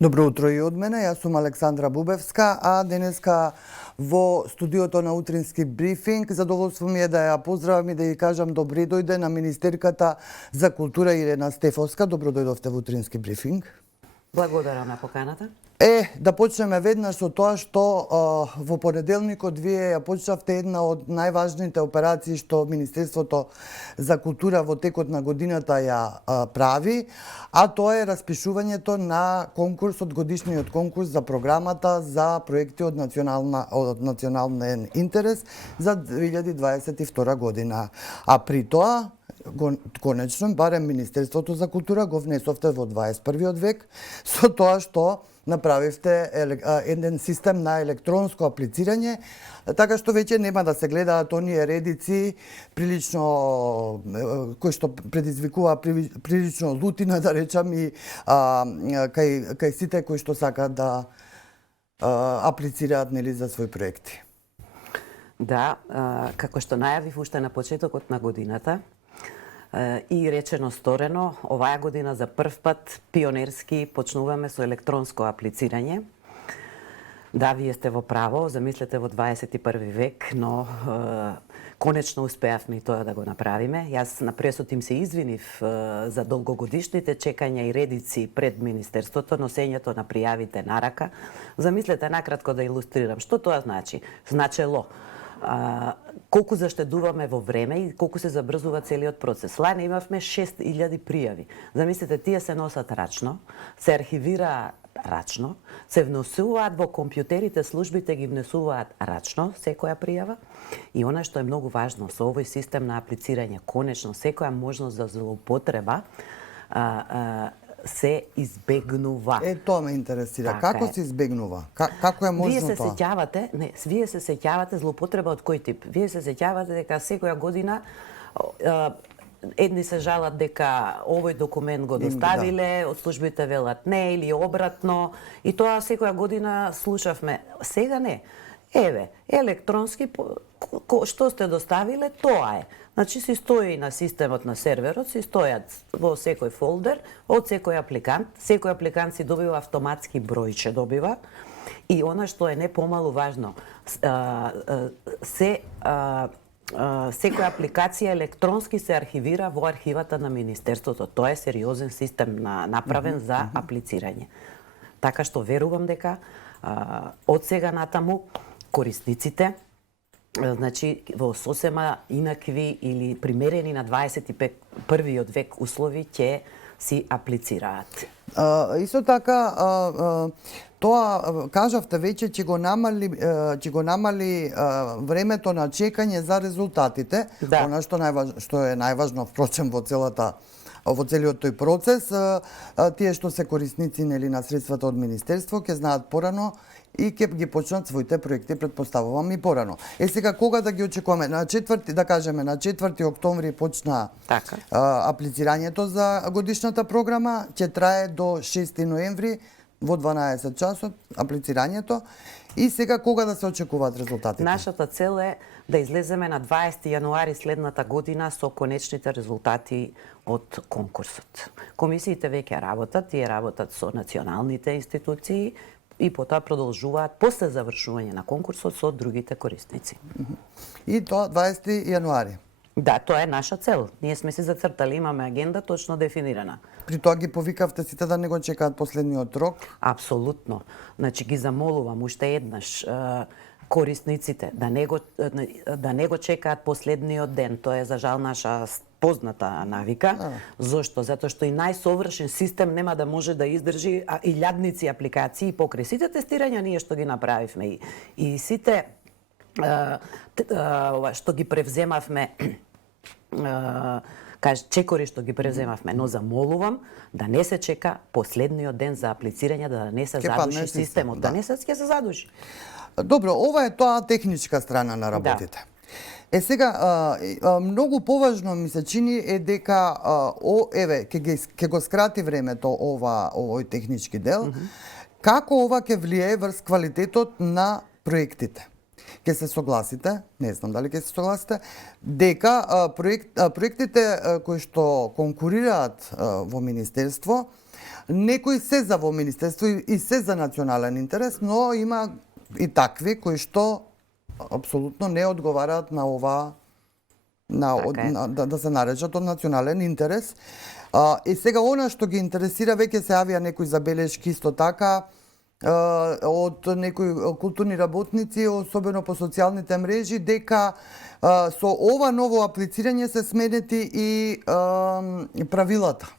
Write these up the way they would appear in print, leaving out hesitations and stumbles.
Добро утро и од мене, јас сум Александра Бубевска, а денеска во студиото на утрински брифинг задоволство ми е да ја поздравам и да ја кажам добри дојде на министерката за култура Ирена Стефовска. Добро дојдовте во утрински брифинг. Благодарам на поканата. Да почнеме веднаш со тоа што во понеделникот вие ја почнавте една од најважните операции што Министерството за култура во текот на годината ја прави, а тоа е распишувањето на конкурсот, годишниот конкурс за програмата за проекти од национален интерес за 2022 година. А при тоа конечно, барем Министерството за култура го внесовте во 21 век со тоа што направивте еден систем на електронско аплицирање, така што веќе нема да се гледаат оние редици прилично кои што предизвикува прилично лутина, да речам, и кај сите кои што сакаат да аплицираат за своји проекти. Да, како што најавив уште на почетокот на годината, и речено сторено, оваа година за прв пат пионерски почнуваме со електронско аплицирање. Да, вие сте во право, замислете во 21 век, но конечно успеавме и тоа да го направиме. Јас на пресот им се извинив за долгогодишните чекања и редици пред Министерството, носењето на пријавите на рака. Замислете накратко да илустрирам. Што тоа значи? Значело колку заштедуваме во време и колку се забрзува целиот процес. Лани имавме 6000 пријави. Замислете, тие се носат рачно, се архивираат рачно, се внесуваат во компјутерите, службите ги внесуваат рачно секоја пријава. И она што е многу важно со овој систем на аплицирање, конечно секоја можност за злоупотреба се избегнува. Тоа ме интересира. Така како се избегнува? Како е можно вие се тоа? Вие се сеќавате злоупотреба од кој тип? Вие се сеќавате дека секоја година едни се жалат дека овој документ го доставиле, од службите велат не или обратно, и тоа секоја година слушавме. Сега не. Еве, електронски што сте доставиле, тоа е. Значи си стои на системот на серверот, си стојат во секој фолдер, од секој апликант си добива автоматски бројче добива, и она што е не помалу важно, секоја апликација електронски се архивира во архивата на Министерството. Тоа е сериозен систем направен за аплицирање. Така што верувам дека од сега натаму корисниците, значи во сосема инакви или примерени на 21 век услови ќе си аплицираат. Исто така, тоа кажавте веќе ќе го намали времето на чекање за резултатите, Да. она што е најважно впрочем во целиот тој процес, тие што се корисници на средствата од Министерство ќе знаат порано и ќе ги почнат своите проекти, претпоставувам, и порано. Сега кога да ги очекуваме? На 4 октомври почна аплицирањето за годишната програма, ќе трае до 6 ноември во 12 часот аплицирањето. И сега кога да се очекуваат резултатите? Нашата цел е да излеземе на 20 јануари следната година со конечните резултати од конкурсот. Комисиите веќе работат, тие работат со националните институции и потоа продолжуваат после завршување на конкурсот со другите корисници. И тоа 20 јануари. Да, тоа е наша цел. Ние сме си зацртали, имаме агенда точно дефинирана. При тоа ги повикавте сите да не го чекаат последниот рок? Апсолутно. Значи ги замолувам уште еднаш корисниците да не го чекаат последниот ден. Тоа е за жал наша позната навика. Зошто? Затоа што и најсовршен систем нема да може да издржи илјадници апликации. Покрај сите тестирања ние што ги направивме и сите што ги превземавме, чекори што ги превземавме, но замолувам да не се чека последниот ден за аплицирање, да не се задуши системот, да не се ќе се задуши. Добро, ова е тоа техничка страна на работите. Сега, многу поважно ми се чини е дека, ќе го скрати времето овој технички дел, како ова ќе влијае врз квалитетот на проектите? Ќе се согласите, не знам дали ќе се согласите, дека проектите кои што конкурираат во Министерство Некои се за во министерство и се за национален интерес, но има и такви кои што апсолутно не одговараат на ова да се наречат од национален интерес. И сега она што ги интересира, веќе се јавија некои забелешки исто така од некои културни работници, особено по социјалните мрежи, дека со ова ново аплицирање се сменети и правилата.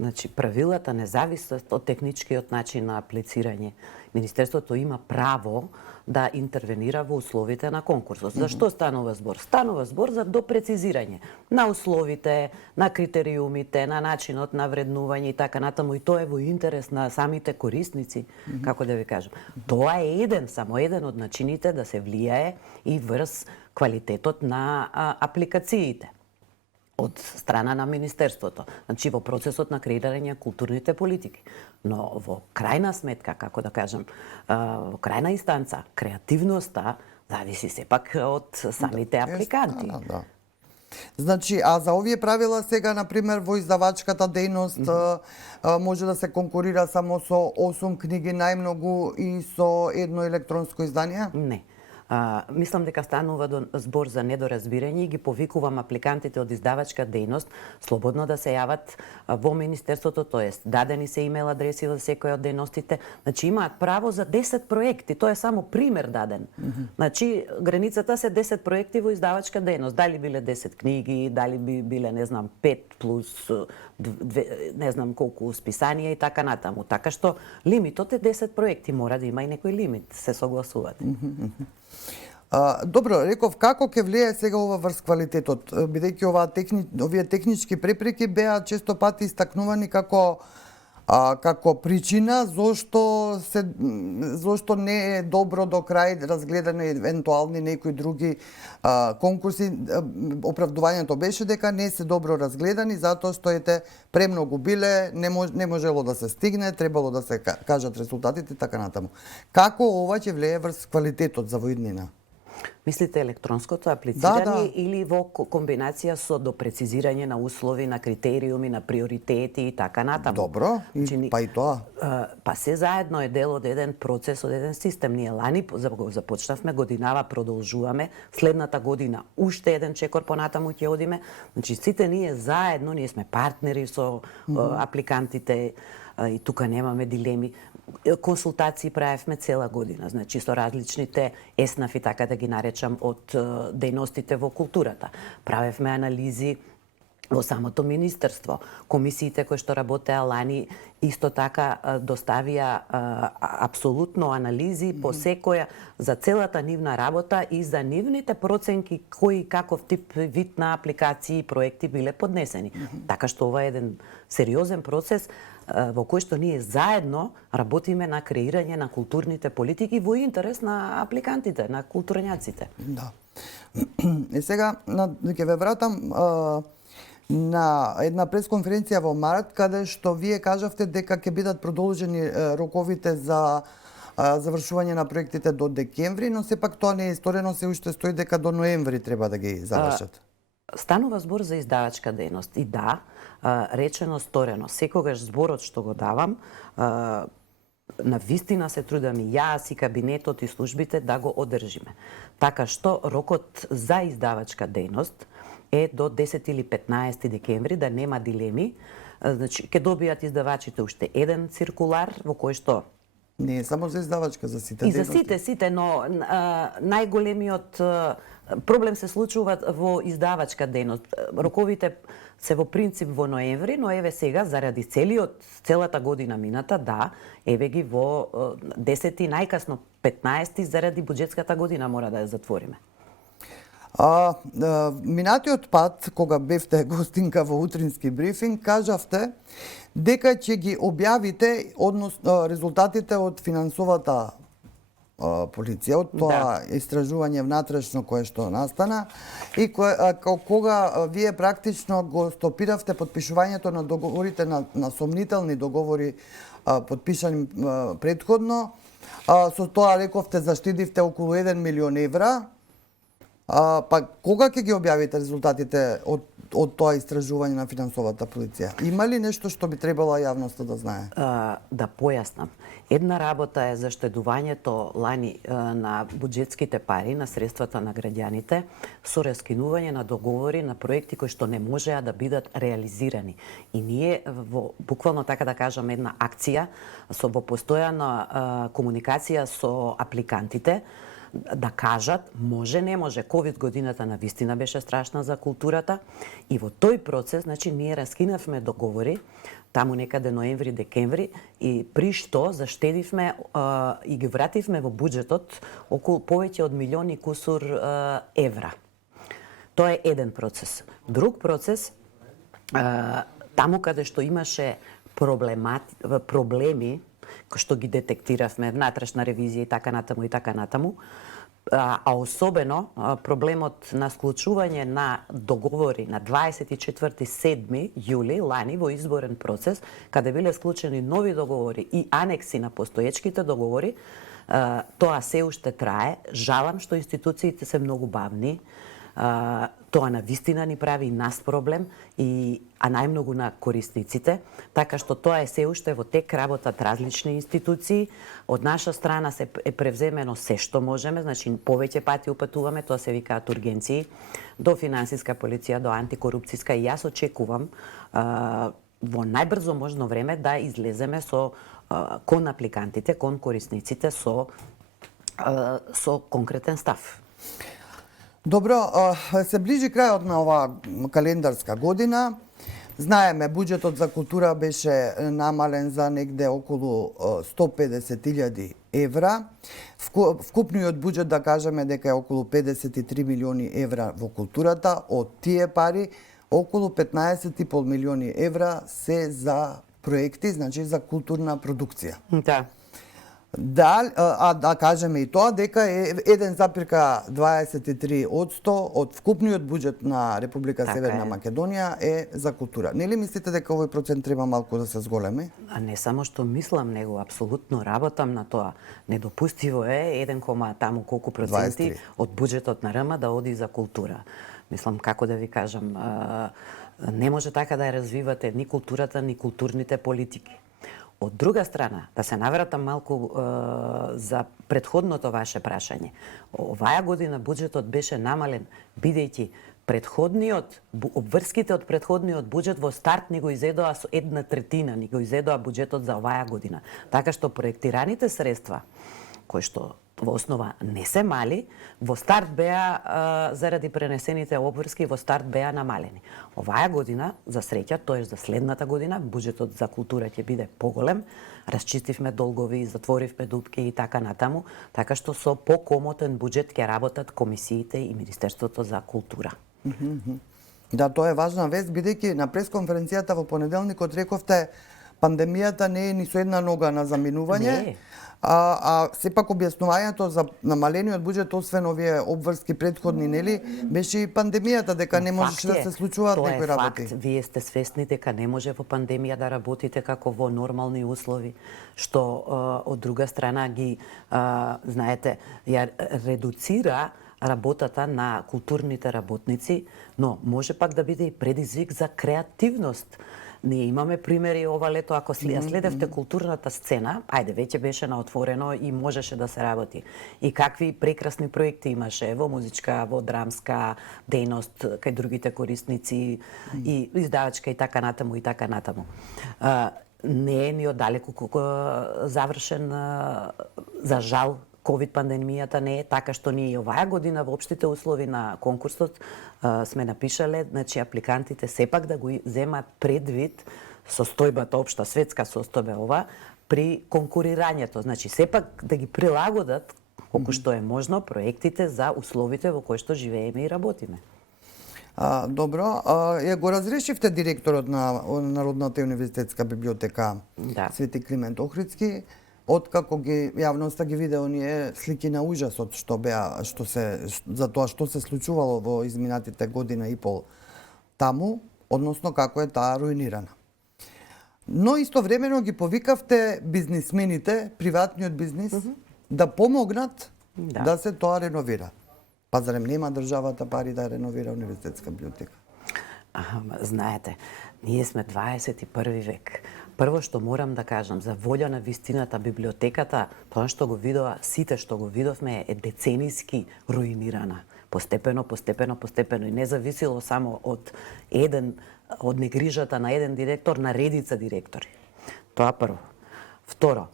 Значи, правилата не зависат од техничкиот начин на аплицирање. Министерството има право да интервенира во условите на конкурсот. Зашто станува збор? Станува збор за допрецизирање на условите, на критериумите, на начинот на вреднување и така натаму, и тоа е во интерес на самите корисници, како да ви кажам. Тоа е само еден од начините да се влијае и врз квалитетот на апликациите од страна на Министерството, значи во процесот на креирање културните политики. Но во крајна сметка, како да кажам, во крајна инстанца, креативноста зависи сепак од самите апликанти. Да. Значи, а за овие правила сега, например, во издавачката дејност може да се конкурира само со 8 книги најмногу и со едно електронско издание? Не. Мислам дека станува збор за недоразбирање и ги повикувам апликантите од издавачка дејност слободно да се јават во Министерството, тоест дадени се имейл адреси за секоја од дејностите. Значи имаат право за 10 проекти, тоа е само пример даден. Значи границата се 10 проекти во издавачка дејност. Дали биле 10 книги, дали би биле, не знам, 5 плюс 2, не знам колку списанија и така натаму. Така што лимитот е 10 проекти, мора да има и некој лимит, се согласувате. Добро, реков, како ќе влијае сега ова врз квалитетот, бидејќи овие технички препреки беа често пати истакнувани како причина зошто не е добро до крај разгледани евентуални некои други конкурси. Оправдувањето беше дека не се добро разгледани затоа што премногу биле, не можело да се стигне, требало да се кажат резултатите така натаму. Како ова ќе влијае врз квалитетот за воиднина? Мислите електронското аплицирање или во комбинација со допрецизирање на услови, на критериуми, на приоритети и така натаму? Добро, па и тоа. Па се заедно е дел од еден процес, од еден систем. Ние лани започнавме, годинава продолжуваме, следната година уште еден чекор понатаму ќе одиме. Значи сите ние заедно, ние сме партнери со апликантите и тука немаме дилеми. Консултации правевме цела година, значи со различните еснафи, така да ги наречам, од дејностите во културата. Правевме анализи во самото министерство. Комисиите кои што работеа лани исто така доставија апсолутно анализи по секоја за целата нивна работа и за нивните проценки кои каков тип вид на апликации и проекти биле поднесени. Така што ова е еден сериозен процес во кој што ние заедно работиме на креирање на културните политики во интерес на апликантите, на културњаците. Да. И сега ќе ве вратам на една пресконференција во март, каде што вие кажавте дека ќе бидат продолжени роковите за завршување на проектите до декември, но сепак тоа не е исторено, се уште стои дека до ноември треба да ги завршат. Станува збор за издавачка дејност и да, речено сторено. Секогаш зборот што го давам, на вистина се трудам и јас и кабинетот и службите да го одржиме. Така што рокот за издавачка дејност е до 10 или 15 декември, да нема дилеми. Значи, ќе добијат издавачите уште еден циркулар во кој што не е само за издавачка, за сите и за сите, но најголемиот проблем се случува во издавачка дејност. Роковите се во принцип во ноември, но еве сега заради целата година мината, да, еве ги во 10 најкасно 15 заради буџетската година мора да ја затвориме. Минатиот пат, кога бевте гостинка во утрински брифинг, кажавте дека ќе ги објавите резултатите од финансовата полиција, од тоа истражување внатрешно кое што настана и кога вие практично го стопиравте подпишувањето на договорите, на сомнителни договори подпишани предходно, со тоа рековте заштедивте околу 1 милион евра. Па кога ќе ги објавите резултатите од од тоа истражување на финансовата полиција? Има ли нешто што би требала јавноста да знае? Да појаснам. Една работа е заштедувањето лани на буџетските пари, на средствата на граѓаните, со раскинување на договори на проекти кои што не можеа да бидат реализирани. И ние во буквално така да кажам една акција во постојана комуникација со апликантите да кажат може, не може. Ковид годината на вистина беше страшна за културата и во тој процес, значи, ние раскинавме договори таму некаде ноември, декември и при што заштедивме и ги вративме во буџетот околу повеќе од милиони кусур евра. Тоа е еден процес. Друг процес, таму каде што имаше проблеми, кои што ги детектиравме, внатрешна ревизија и така натаму, а особено проблемот на склучување на договори на 24/7 јули лани во изборен процес, каде биле склучени нови договори и анекси на постоечките договори, тоа се уште трае. Жалам што институциите се многу бавни. Тоа на вистина ни прави и нас проблем, а најмногу на корисниците, така што тоа е се уште во тек, работат различни институции. Од наша страна се е превземено се што можеме, значи повеќе пати упатуваме, тоа се викаат ургенции, до финансиска полиција, до антикорупцијска, и јас очекувам во најбрзо можно време да излеземе кон апликантите, кон корисниците со конкретен став. Добро, се ближи крајот на оваа календарска година. Знаеме, буџетот за култура беше намален за негде околу 150.000 евра. Вкупниот буџет, да кажеме, дека е околу 53 милиони евра во културата. Од тие пари, околу 15,5 милиони евра се за проекти, значи за културна продукција. Да. Да кажеме и тоа дека е 1,23% од вкупниот буџет на Република Северна Македонија е за култура. Нели мислите дека овој процент треба малку да се зголеми? А не само што мислам, него апсолутно работам на тоа. Недопустиво е 1, таму колку проценти 23 од буџетот на РМ да оди за култура. Мислам, како да ви кажам, не може така да ја развивате ни културата, ни културните политики. Од друга страна, да се навратам малку за претходното ваше прашање. Оваа година буџетот беше намален, бидејќи обврските од претходниот буџет во старт ни го изедоа со 1/3, ни го изедоа буџетот за оваа година. Така што проектираните средства, кои што во основа не се мали, во старт беа, заради пренесените обврски, во старт беа намалени. Оваа година, за среќа, тоеш за следната година, буџетот за култура ќе биде поголем, расчистивме долгови, затворивме дупки и така натаму, така што со покомотен буџет ќе работат комисиите и Министерството за култура. Да, тоа е важна вест, бидејќи на пресконференцијата во понеделникот рековте пандемијата не е ни со една нога на заминување. Не. Сепак објаснувањето за намалениот буџет, освен овие обврски претходни, нели, беше и пандемијата, дека не можеше да се случуваат некои работи. Тоа е факт. Вие сте свесни дека не може во пандемија да работите како во нормални услови, што од друга страна ги, знаете, ја редуцира работата на културните работници, но може пак да биде и предизвик за креативност. Ние имаме примери ова лето, ако следевте културната сцена, ајде, веќе беше на отворено и можеше да се работи. И какви прекрасни проекти имаше во музичка, во драмска дејност, кај другите корисници, и издавачка и така натаму, и така натаму. Не е ни оддалеку завршен, за жал, ковид пандемијата не е, така што ние оваа година во општите услови на конкурсот сме напишале, значи апликантите сепак да го земат предвид состојбата, општа светска состојба ова, при конкурирањето. Значи сепак да ги прилагодат колку што е можно проектите за условите во кои што живееме и работиме. Добро, ја го разрешивте директорот на Народната универзитетска библиотека, Да. Свети Климент Охридски, откако јавноста ги виде оние слики на ужасот за тоа што се случувало во изминатите година и пол таму, односно како е таа руинирана. Но истовремено ги повикавте бизнисмените, приватниот бизнис, да помогнат да се тоа реновира. Па зарем нема државата пари да реновира универзитетска библиотека? Знаете, ние сме 21 век. Прво што морам да кажам, за волја на вистината, библиотеката, тоа што го видова, сите што го видовме, е децениски руинирана. Постепено, постепено, постепено. И не зависило само од негрижата на еден директор, на редица директори. Тоа прво. Второ,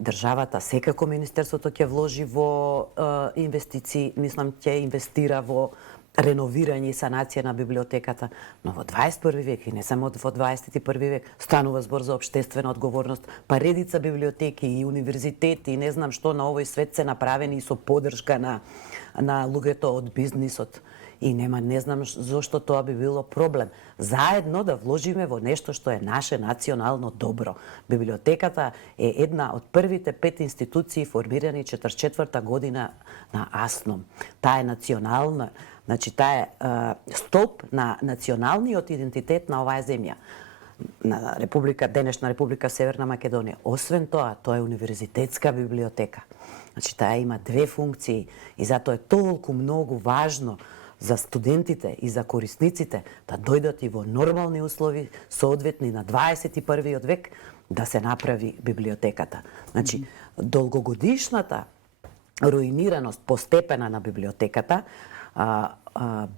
државата, секако Министерството ќе вложи во инвестиции, мислам ќе инвестира во реновирање и санација на библиотеката, но во 21 век и не само во 21 век станува збор за општествена одговорност, па редица библиотеки и универзитети и не знам што на овој свет се направени и со поддршка на луѓето од бизнисот. И не знам зошто тоа би било проблем. Заедно да вложиме во нешто што е наше национално добро. Библиотеката е една од првите 5 институции формирани 44 година на АСНОМ. Таа е национална, значи таа е столб на националниот идентитет на оваа земја. На денешна Република Северна Македонија. Освен тоа е универзитетска библиотека. Значи таа има две функции и затоа е толку многу важно за студентите и за корисниците да дојдат и во нормални услови, соодветни на 21 век, да се направи библиотеката. Значи, долгогодишната руинираност постепена на библиотеката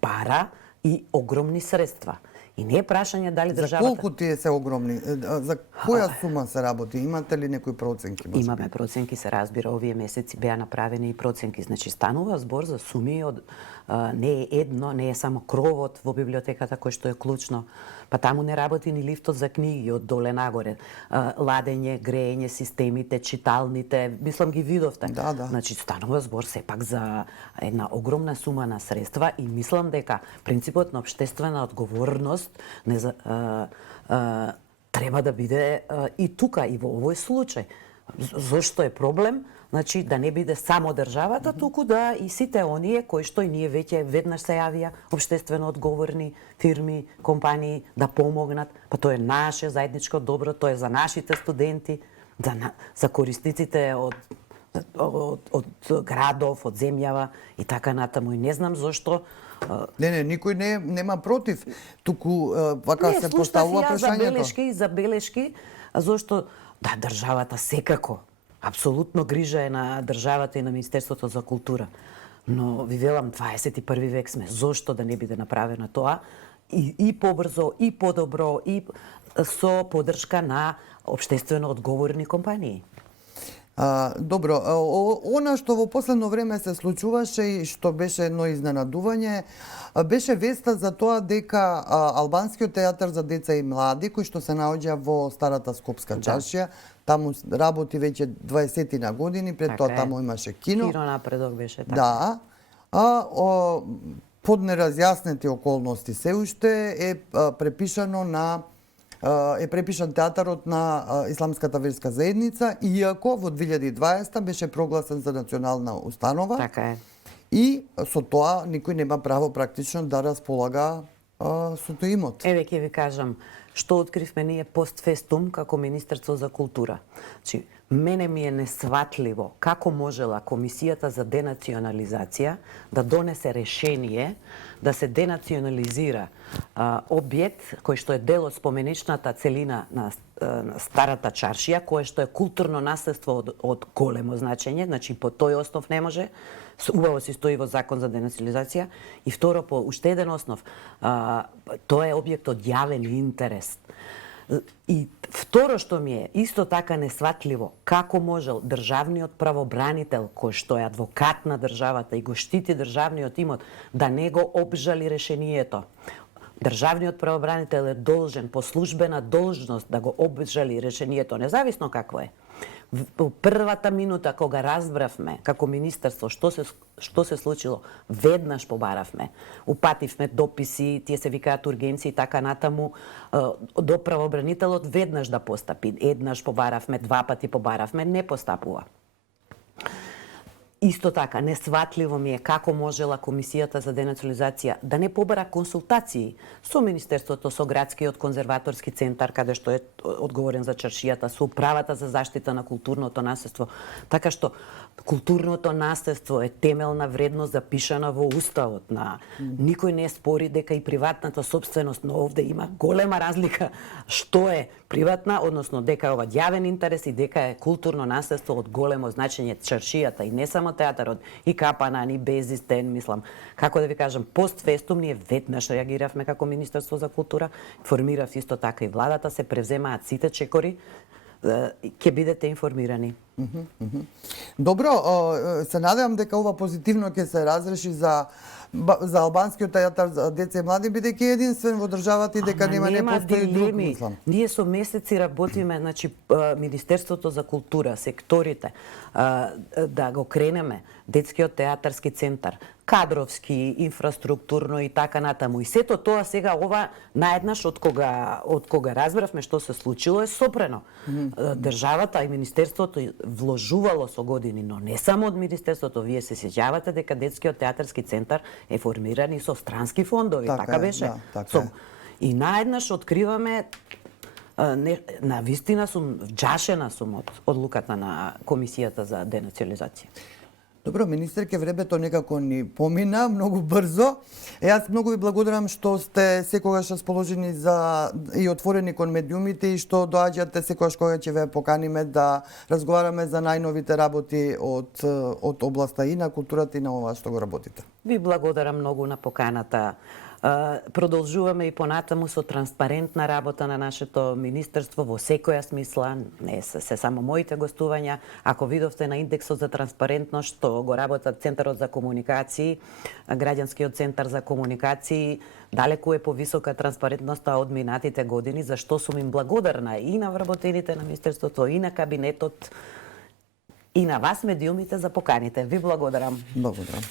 бара и огромни средства. И не е прашање дали државата... За колку тие се огромни? За која сума се работи? Имате ли некои проценки? Имаме проценки, се разбира. Овие месеци беа направени и проценки. Значи, станува збор за суми од... Не е едно, не е само кровот во библиотеката кој што е клучно. Па таму не работи ни лифтот за книги од доле нагоре. Ладење, греење, системите, читалните, мислам ги видовте. Да. Значи, станува збор сепак за една огромна сума на средства и мислам дека принципот на општествена одговорност треба да биде и тука, и во овој случај. Зошто е проблем? Значи, да не биде само државата, туку да и сите оние кои што и ние веќе веднаш се јавија, општествено одговорни фирми, компании, да помогнат. Па тоа е наше заедничко добро, тоа е за нашите студенти, за корисниците од градов, од земјава и така натаму. И не знам зошто... Не, никој нема против. Туку вака се поставува прашањето. Не, за белешки, зошто државата секако апсолутно грижа е на државата и на Министерството за култура. Но ви велам, 21 век сме. Зошто да не биде направено тоа? И побрзо, и подобро, и со поддршка на општествено одговорни компании. Добро, она што во последно време се случуваше и што беше едно изненадување, беше веста за тоа дека Албанскиот театар за деца и млади, кој што се наоѓа во Старата Скопска чаршија, таму работи веќе 20 на години, пред тоа таму имаше кино. Кино напредок беше така. Да. Под неразјаснети околности се уште е препишан театарот на Исламската верска заедница, иако во 2020 беше прогласен за национална установа. Така е. И со тоа никој нема право практично да располага со тој имот. Еве ќе ви кажам што откривме ние постфестум како Министерство за култура. Значи, мене ми е несватливо како можела Комисијата за денационализација да донесе решение да се денационализира објект кој што е дел од споменичната целина на Старата чаршија, кое што е културно наследство од големо значење, значи по тој основ не може, убаво си стои во закон за денационализација, и второ по уште еден основ, тоа е објект од јавен интерес. И второ што ми е исто така несватливо, како можел државниот правобранител, кој што е адвокат на државата и го штити државниот имот, да не го обжали решението. Државниот правобранител е должен по службена должност да го обжали решението, независно какво е. Во првата минута кога разбравме како министерство што се случило, веднаш побаравме. Упативме дописи, тие се викаат ургенции и така натаму, до правобранителот веднаш да постапи. Еднаш побаравме, два пати побаравме, не постапува. Исто така, несватливо ми е како можела Комисијата за денационализација да не побара консултации со Министерството, со Градскиот конзерваторски центар, каде што е одговорен за чаршијата, со Управата за заштита на културното наследство. Така што културното наследство е темелна вредност запишана во Уставот. Никој не спори дека и приватната собственост, но овде има голема разлика што е приватна, односно дека е ова јавен интерес и дека е културно наследство од големо значење. Чаршијата и не само театарот, и Капанан, и Безистен, мислам, како да ви кажам, постфестум ние веднаш реагиравме како Министерство за култура, формирав исто така и владата, се превземаат сите чекори, ќе бидете информирани. Добро, се надевам дека ова позитивно ќе се разреши за албанскиот театар за деца и млади, бидејќи единствен во државата и дека нема не постои друг, мислам. Ние со месеци работиме, значи Министерството за култура, секторите, да го кренеме детскиот театарски центар, кадровски, инфраструктурно и така натаму. И сето тоа сега ова наеднаш од кога разбравме што се случило е сопрено. Државата и Министерството вложувало со години, но не само од Министерството. Вие се сеќавате дека детскиот театарски центар е формиран и со странски фондови, така беше. Да, така е. И наеднаш откриваме на вистина сум вџашена сум од одлуката на Комисијата за денационализација. Добро, министерке, времето некако ни помина многу брзо. Јас многу ви благодарам што сте секогаш расположени и отворени кон медиумите и што доаѓате секогаш кога ќе ве поканиме да разговараме за најновите работи од областа и на културата и на ова што го работите. Ви благодарам многу на поканата. Продолжуваме и понатаму со транспарентна работа на нашето министерство во секоја смисла, не се само моите гостувања. Ако видовте на индексот за транспарентност што го работат Центарот за комуникации, Граѓанскиот центар за комуникации, далеку е повисока транспарентноста од минатите години, за што сум им благодарна и на вработените на министерството, и на кабинетот, и на вас медиумите за поканите. Ви благодарам. Благодарам.